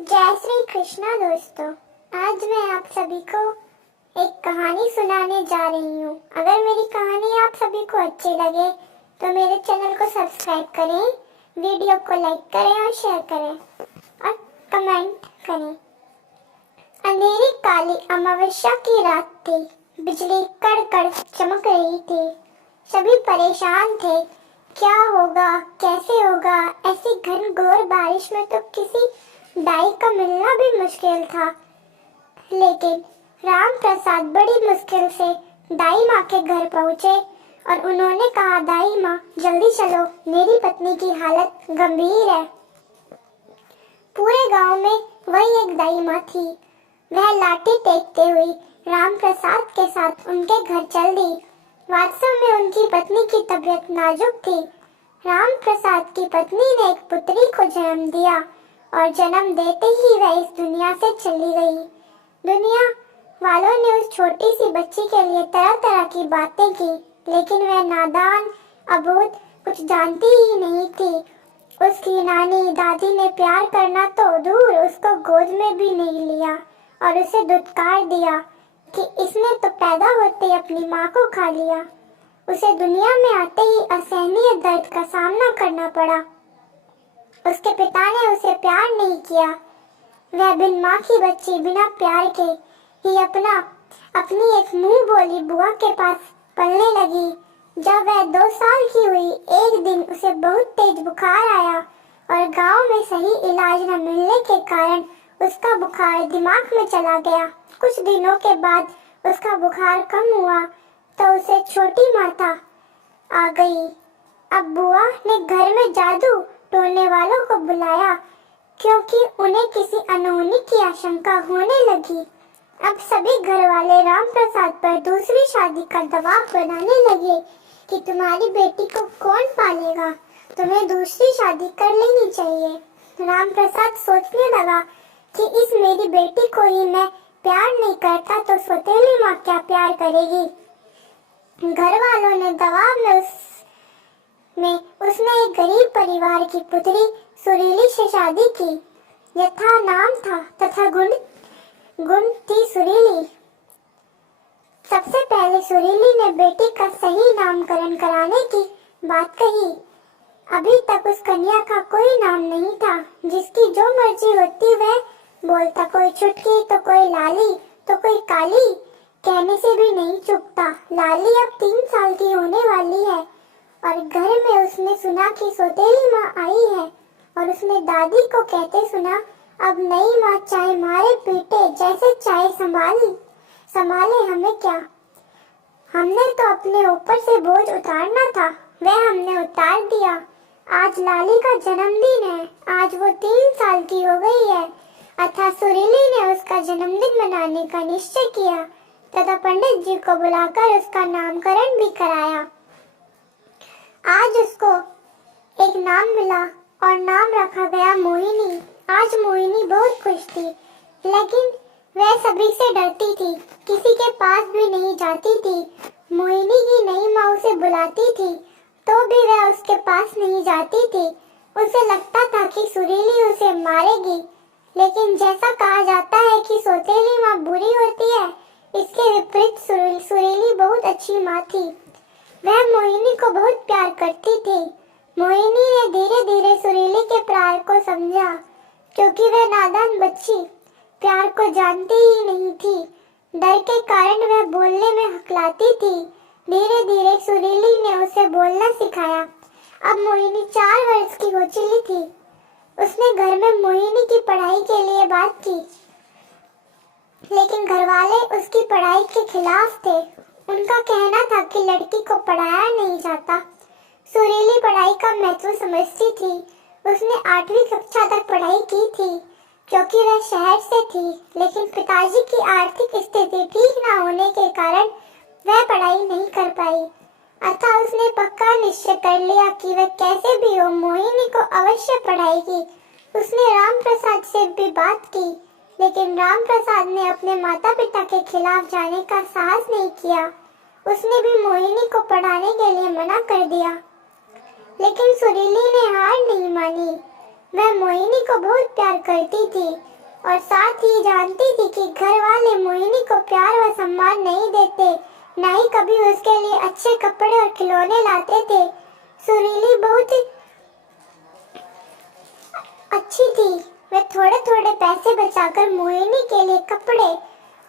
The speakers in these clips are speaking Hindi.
जय श्री कृष्णा दोस्तों। आज मैं आप सभी को एक कहानी सुनाने जा रही हूँ। अगर मेरी कहानी आप सभी को अच्छी लगे तो मेरे चैनल को सब्सक्राइब करें, वीडियो को लाइक करें और शेयर करें और कमेंट करें। अंधेरी काली अमावस्या की रात थी। बिजली कड़कड़ चमक रही थी। सभी परेशान थे, क्या होगा, कैसे होगा। ऐसी घनघोर बारिश में तो किसी दाई का मिलना भी मुश्किल था। लेकिन राम प्रसाद बड़ी मुश्किल से दाई माँ के घर पहुँचे और उन्होंने कहा, दाई माँ जल्दी चलो, मेरी पत्नी की हालत गंभीर है। पूरे गांव में वही एक दाई माँ थी। वह लाठी टेकते हुई राम प्रसाद के साथ उनके घर चल दी। वास्तव में उनकी पत्नी की तबीयत नाजुक थी। राम प्रसाद की पत्नी ने एक पुत्री को जन्म दिया और जन्म देते ही वह इस दुनिया से चली गई। दुनिया वालों ने उस छोटी सी बच्ची के लिए तरह तरह की बातें की, लेकिन वह नादान अबोध कुछ जानती ही नहीं थी। उसकी नानी दादी ने प्यार करना तो दूर, उसको गोद में भी नहीं लिया और उसे दुत्कार दिया कि इसने तो पैदा होते अपनी माँ को खा लिया। उसे दुनिया में आते ही असहनीय दर्द का सामना करना पड़ा। उसके पिता ने उसे प्यार नहीं किया। वह बिन माँ की बच्ची बिना प्यार के ही अपनी एक मुंह बोली बुआ के पास पलने लगी। जब वह 2 साल की हुई, एक दिन उसे बहुत तेज बुखार आया और गांव में सही इलाज न मिलने के कारण उसका बुखार दिमाग में चला गया। कुछ दिनों के बाद उसका बुखार कम हुआ तो उसे छोटी माता आ गई। अब बुआ ने घर में जादू टोने वालों को बुलाया, क्योंकि उन्हें किसी अनहोनी की आशंका होने लगी। अब सभी घर वाले राम प्रसाद पर दूसरी शादी का दबाव बनाने लगे कि तुम्हारी बेटी को कौन पालेगा, तुम्हें दूसरी शादी कर लेनी चाहिए। राम प्रसाद सोचने लगा कि इस मेरी बेटी को ही मैं प्यार नहीं करता तो सौतेली माँ क्या प्यार करेगी। घर वालों ने दबाव में उसने एक गरीब परिवार की पुत्री सुरीली से शादी की। यथा नाम था तथा गुण थी सुरीली। सबसे पहले सुरीली ने बेटी का सही नामकरण कराने की बात कही। अभी तक उस कन्या का कोई नाम नहीं था। जिसकी जो मर्जी होती वह बोलता, कोई छुटकी तो कोई लाली तो कोई काली, कहने से भी नहीं चुकता। लाली अब 3 साल की होने वाली है और घर में उसने सुना कि सौतेली माँ आई है और उसने दादी को कहते सुना, अब नई माँ चाहे मारे पीटे जैसे चाहे संभाले हमें क्या, हमने तो अपने ऊपर से बोझ उतारना था, वह हमने उतार दिया। आज लाली का जन्मदिन है, आज वो 3 साल की हो गई है। अतः सुरीली ने उसका जन्मदिन मनाने का निश्चय किया तथा पंडित जी को बुलाकर उसका नामकरण भी कराया। आज उसको एक नाम मिला और नाम रखा गया मोहिनी। आज मोहिनी बहुत खुश थी, लेकिन वह सभी से डरती थी, किसी के पास भी नहीं जाती थी। मोहिनी की नई माँ उसे बुलाती थी तो भी वह उसके पास नहीं जाती थी। उसे लगता था कि सुरीली उसे मारेगी, लेकिन जैसा कहा जाता है कि सौतेली माँ बुरी होती है, इसके विपरीत सुरीली बहुत अच्छी माँ थी। वह मोहिनी को बहुत प्यार करती थी। मोहिनी ने धीरे धीरे सुरीली के प्यार को समझा, क्योंकि वह नादान बच्ची प्यार को जानती ही नहीं थी। डर के कारण वह बोलने में हकलाती थी। धीरे धीरे सुरीली ने उसे बोलना सिखाया। अब मोहिनी 4 वर्ष की हो चुकी थी। उसने घर में मोहिनी की पढ़ाई के लिए बात की, लेकिन घर वाले उसकी पढ़ाई के खिलाफ थे। उनका कहना था कि लड़की को पढ़ाया नहीं जाता। सुरीली पढ़ाई का महत्व समझती थी। उसने 8वीं कक्षा तक पढ़ाई की थी, क्योंकि वह शहर से थी, लेकिन पिताजी की आर्थिक स्थिति ठीक न होने के कारण वह पढ़ाई नहीं कर पाई। अतः उसने पक्का निश्चय कर लिया कि वह कैसे भी हो मोहिनी को अवश्य पढ़ाएगी। उसने राम प्रसाद से भी बात की, लेकिन राम प्रसाद ने अपने माता पिता के खिलाफ जाने का साहस नहीं किया। उसने भी मोहिनी को पढ़ाने के लिए मना कर दिया, लेकिन सुरीली ने हार नहीं मानी। वह मोहिनी को बहुत प्यार करती थी और साथ ही जानती थी कि घर वाले मोहिनी को प्यार व सम्मान नहीं देते, न ही कभी उसके लिए अच्छे कपड़े और खिलौने लाते थे। सुरीली बहुत अच्छी थी। वह थोड़े थोड़े पैसे बचाकर मोहिनी के लिए कपड़े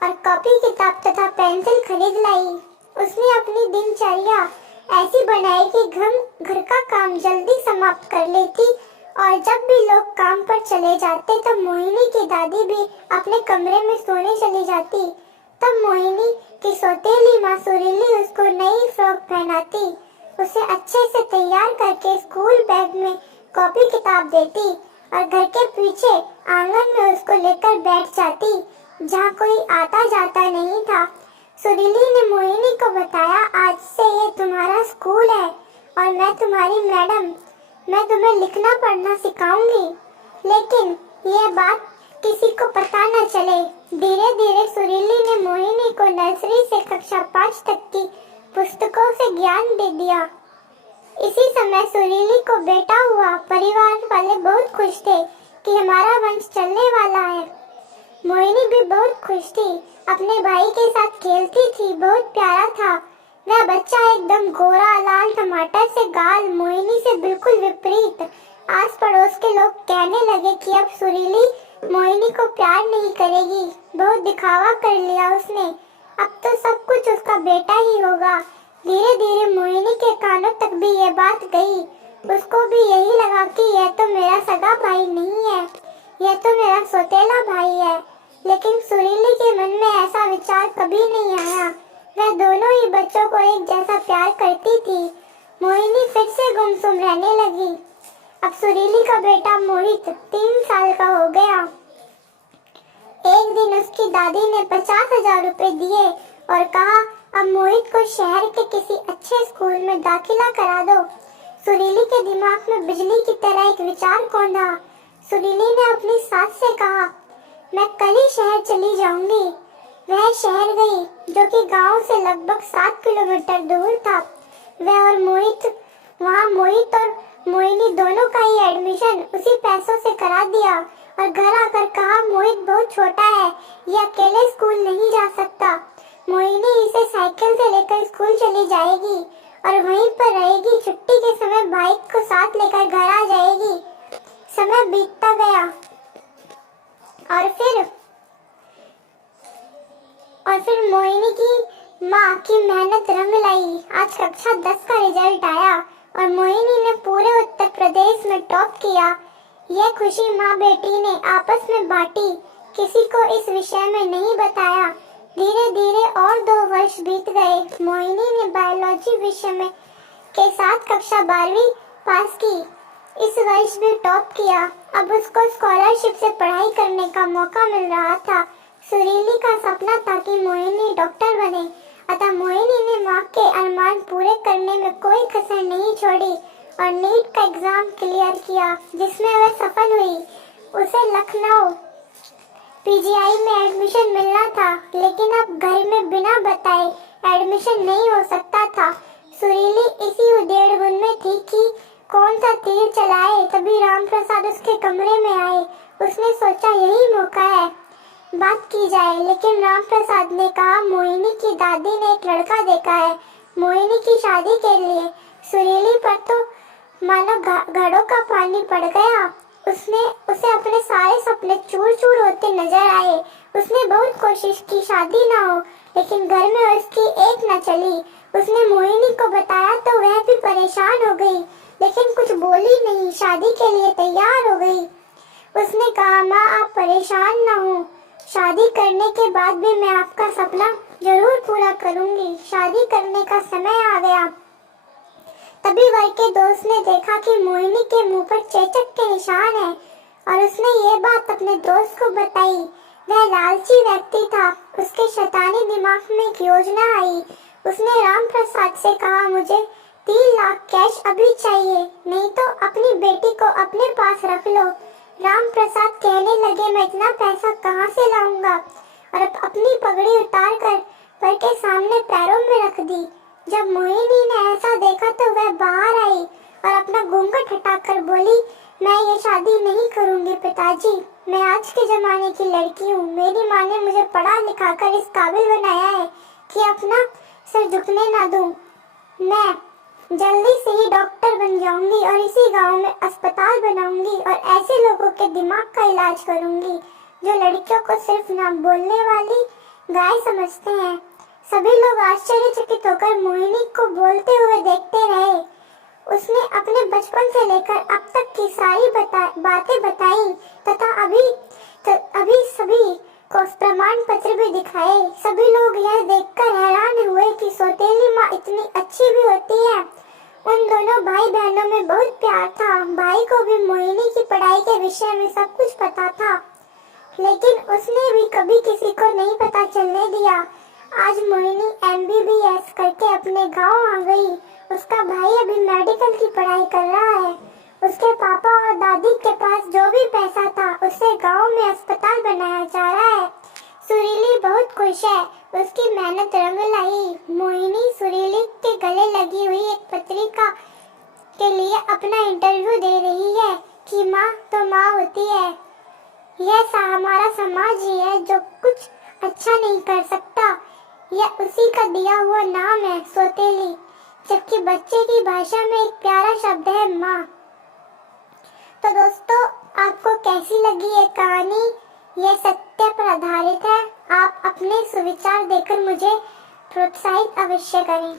और कॉपी किताब तथा पेंसिल खरीद लाई। उसने अपनी दिनचर्या ऐसी बनाई कि घर का काम जल्दी समाप्त कर लेती और जब भी लोग काम पर चले जाते तब मोहिनी की दादी भी अपने कमरे में सोने चली जाती। तब मोहिनी की सौतेली माँ सुरीली उसको नई फ्रॉक पहनाती, उसे अच्छे से तैयार करके स्कूल बैग में कॉपी किताब देती और घर के पीछे आंगन में उसको लेकर बैठ जाती जहाँ कोई आता जाता नहीं था। सुरीली ने मोहिनी को बताया, आज से ये तुम्हारा स्कूल है और मैं तुम्हारी मैडम, मैं तुम्हें लिखना पढ़ना सिखाऊंगी, लेकिन ये बात किसी को पता न चले। धीरे धीरे सुरीली ने मोहिनी को नर्सरी से कक्षा 5 तक की पुस्तकों से ज्ञान दे दिया। इसी समय सुरीली को बेटा हुआ। परिवार वाले बहुत खुश थे कि हमारा वंश चलने वाला है। मोहिनी भी बहुत खुश थी, अपने भाई के साथ खेलती थी, बहुत प्यारा था। वह बच्चा एकदम गोरा लाल टमाटर से गाल, मोहिनी से बिल्कुल विपरीत। आस पड़ोस के लोग कहने लगे कि अब सुरीली मोहिनी को प्यार नहीं करेगी, बहुत दिखावा कर लिया उसने, अब तो सब कुछ उसका बेटा ही होगा। धीरे धीरे मोहिनी के कानों तक भी ये बात गई। उसको भी यही लगा कि यह तो मेरा सगा भाई नहीं है, यह तो मेरा सौतेला भाई है। लेकिन सुरीली के मन में ऐसा विचार कभी नहीं आया। वह दोनों ही बच्चों को एक जैसा प्यार करती थी। मोहिनी फिर से गुमसुम रहने लगी। अब सुरीली का बेटा मोहित 3 साल का हो गया। एक दिन उसकी दादी ने 50,000 रुपए दिए और कहा, अब मोहित को शहर के किसी अच्छे स्कूल में दाखिला करा दो। सुरीली के दिमाग में बिजली की तरह एक विचार कौंधा। सुरीली ने अपनी सास से कहा, मैं कल ही शहर चली जाऊंगी। वह शहर गई, जो कि गांव से लगभग 7 किलोमीटर दूर था। वह और मोहित और मोहिनी दोनों का ही एडमिशन उसी पैसों से करा दिया और घर आकर कहा, मोहित बहुत छोटा है, ये अकेले स्कूल नहीं जा सकता। मोहिनी इसे साइकिल से लेकर स्कूल चली जाएगी और वहीं पर रहेगी। छुट्टी के समय बाइक को साथ लेकर घर आ जाएगी। समय बीतता गया और फिर मोहिनी की माँ की मेहनत रंग लाई। आज कक्षा 10 का रिजल्ट आया और मोहिनी ने पूरे उत्तर प्रदेश में टॉप किया। यह खुशी माँ बेटी ने आपस में बांटी, किसी को इस विषय में नहीं बताया। धीरे धीरे और 2 वर्ष बीत गए। मोहिनी ने बायोलॉजी विषय में के साथ कक्षा 12वीं पास की। इस वर्ष भी टॉप किया। अब उसको स्कॉलरशिप से पढ़ाई करने का मौका मिल रहा था। सुरीली का सपना था कि मोहिनी डॉक्टर बने, अतः मोहिनी ने माँ के अरमान पूरे करने में कोई कसर नहीं छोड़ी और नीट का एग्जाम क्लियर किया, जिसमें वह सफल हुई। उसे लखनऊ पीजीआई में एडमिशन मिलना था, लेकिन अब घर में बिना बताए एडमिशन नहीं हो सकता था। सुरीली इसी उधेड़-बुन में थी कि कौन सा तीर चलाए, तभी राम प्रसाद उसके कमरे में आए। उसने सोचा यही मौका है, बात की जाए, लेकिन राम प्रसाद ने कहा, मोहिनी की दादी ने एक लड़का देखा है मोहिनी की शादी के लिए। सुरीली पर तो मानो घड़ों का पानी पड़ गया। उसे अपने सारे सपने चूर चूर होते नजर आए। उसने बहुत कोशिश की शादी ना हो, लेकिन घर में उसकी एक न चली। उसने मोहिनी को बताया तो वह भी परेशान हो गई, लेकिन कुछ बोली नहीं, शादी के लिए तैयार हो गई। उसने कहा, माँ आप परेशान ना हो, शादी करने के बाद भी मैं आपका सपना जरूर पूरा करूंगी। शादी करने का समय आ गया। तभी वह के दोस्त ने देखा कि मोहिनी के मुंह पर चेचक के निशान है और उसने ये बात अपने दोस्त को बताई। वह लालची व्यक्ति था। उसके शैतानी दिमाग में एक योजना आई। उसने राम प्रसाद से कहा, मुझे 3 लाख कैश अभी चाहिए, नहीं तो अपनी बेटी को अपने पास रख लो। राम प्रसाद कहने लगे, मैं इतना पैसा कहाँ से लाऊंगा, और अपनी पगड़ी उतार कर पर के सामने पैरों में रख दी। जब मोहिनी ने ऐसा देखा तो वह बाहर आई और अपना घूंघट हटाकर बोली, मैं ये शादी नहीं करूंगी पिताजी। मैं आज के जमाने की लड़की हूँ। मेरी माँ ने मुझे पढ़ा लिखा कर इस काबिल बनाया है कि अपना सिर झुकने ना दूं। मैं जल्दी से ही डॉक्टर बन जाऊंगी और इसी गांव में अस्पताल बनाऊंगी और ऐसे लोगों के दिमाग का इलाज करूंगी जो लड़कियों को सिर्फ ना बोलने वाली गाय समझते हैं। सभी लोग आश्चर्यचकित होकर मोहिनी को बोलते हुए देखते रहे। उसने अपने बचपन से लेकर अब तक की सारी बातें बताई तथा अभी सभी को प्रमाण पत्र भी दिखाए। सभी लोग यह देखकर हैरान हुए कि सौतेली माँ इतनी अच्छी भी होती है। उन दोनों भाई बहनों में बहुत प्यार था। भाई को भी मोहिनी की पढ़ाई के विषय में सब कुछ पता था, लेकिन उसने भी कभी किसी को नहीं पता चलने दिया। आज मोहिनी MBBS करके अपने गांव आ गई। उसका भाई अभी मेडिकल की पढ़ाई कर रहा है। उसके पापा और दादी के पास जो भी पैसा था उससे गांव में अस्पताल बनाया जा रहा है। सुरीली बहुत खुश है। उसकी मेहनत रंग लाई। मोहिनी सुरीली के गले लगी हुई एक पत्रिका के लिए अपना इंटरव्यू दे रही है कि माँ तो माँ होती है। यह हमारा समाज ही है जो कुछ अच्छा नहीं कर सकता। यह उसी का दिया हुआ नाम है सौतेली, जबकि बच्चे की भाषा में एक प्यारा शब्द है माँ। तो दोस्तों, आपको कैसी लगी ये कहानी? ये सत्य पर आधारित है। आप अपने सुविचार देकर मुझे प्रोत्साहित अवश्य करें।